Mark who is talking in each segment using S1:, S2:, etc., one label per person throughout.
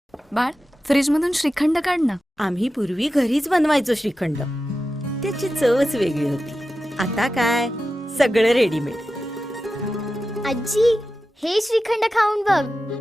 S1: बाळ, फ्रीज मधून श्रीखंड काढ ना.
S2: आम्ही पूर्वी घरीच बनवायचो श्रीखंड. त्याची चवच वेगळी होती. आता काय सगळं रेडीमेड.
S3: आजी, हे श्रीखंड खाऊन बघ.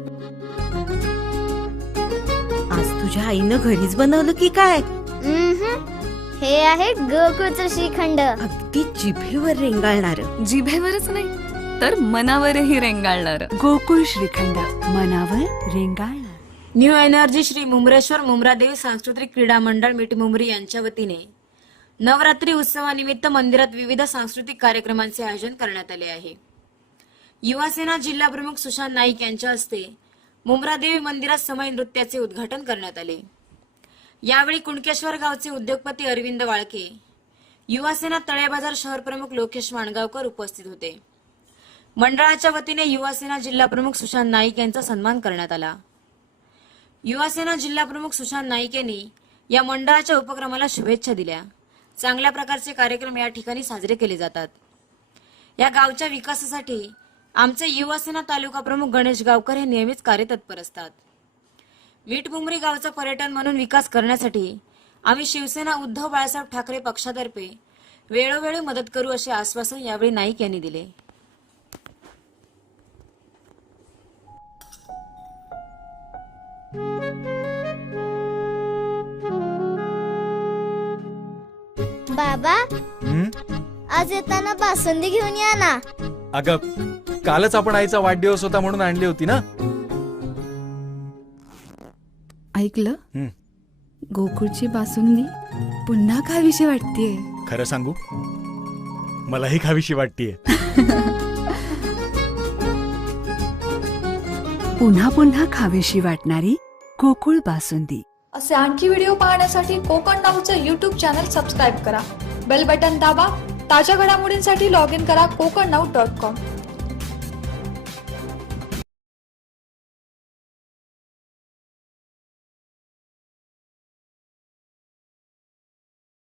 S2: आज तुझ्या आईनं घरीच बनवलं की काय?
S3: हे आहे गोकुळचं श्रीखंड.
S2: अगदी जिभेवर रेंगाळणार.
S1: जिभेवरच नाही तर मनावरही रेंगाळणार.
S4: गोकुळ श्रीखंड, मनावर रेंगाळणार.
S5: न्यू एनर्जी श्री मुंबरेश्वर मुंब्रादेवी सांस्कृतिक क्रीडा मंडळ मिठमुंबरी यांच्या वतीने नवरात्री उत्सवानिमित्त मंदिरात विविध सांस्कृतिक कार्यक्रमांचे आयोजन करण्यात आले आहे. युवासेना जिल्हा प्रमुख सुशांत नाईक यांच्या हस्ते मुंब्रादेवी मंदिरात समय नृत्याचे उद्घाटन करण्यात आले. यावेळी कुणकेश्वर गावचे उद्योगपती अरविंद वाळके, युवासेना तळेबाजार शहर प्रमुख लोकेश माणगावकर उपस्थित होते. मंडळाच्या वतीने युवासेना जिल्हा प्रमुख सुशांत नाईक यांचा सन्मान करण्यात आला. युवासेना जिल्हा प्रमुख सुशांत नाईक यांनी या मंडळाच्या उपक्रमाला शुभेच्छा दिल्या. चांगल्या प्रकारचे कार्यक्रम या ठिकाणी साजरे केले जातात. या गावच्या विकासासाठी आमचे युवासेना तालुका प्रमुख गणेश गावकर हे नेहमीच कार्यतत्पर असतात. मिठमुंबरी गावचा पर्यटन म्हणून विकास करण्यासाठी आम्ही शिवसेना उद्धव बाळासाहेब ठाकरे पक्षातर्फे वेळोवेळी मदत करू असे आश्वासन यावेळी नाईक यांनी दिले.
S3: बाबा, आज येताना बासुंदी घेऊन या ना.
S6: अगं, कालच आपण आईचा वाढदिवस होता म्हणून आणली होती ना.
S4: ऐकलं? गोकुळची बासुंदी पुन्हा खावीशी वाटतेय.
S6: खरं सांगू, मलाही खावीशी वाटतेय.
S4: पुन्हा पुन्हा खावीशी वाटणारी गोकुळ बासुंदी.
S7: असे आणखी व्हिडिओ पाहण्यासाठी कोकण नाऊचं यूट्यूब चॅनल सबस्क्राईब करा. बेल बटन दाबा. ताज्या घडामोडींसाठी लॉग इन करा kokarnau.com.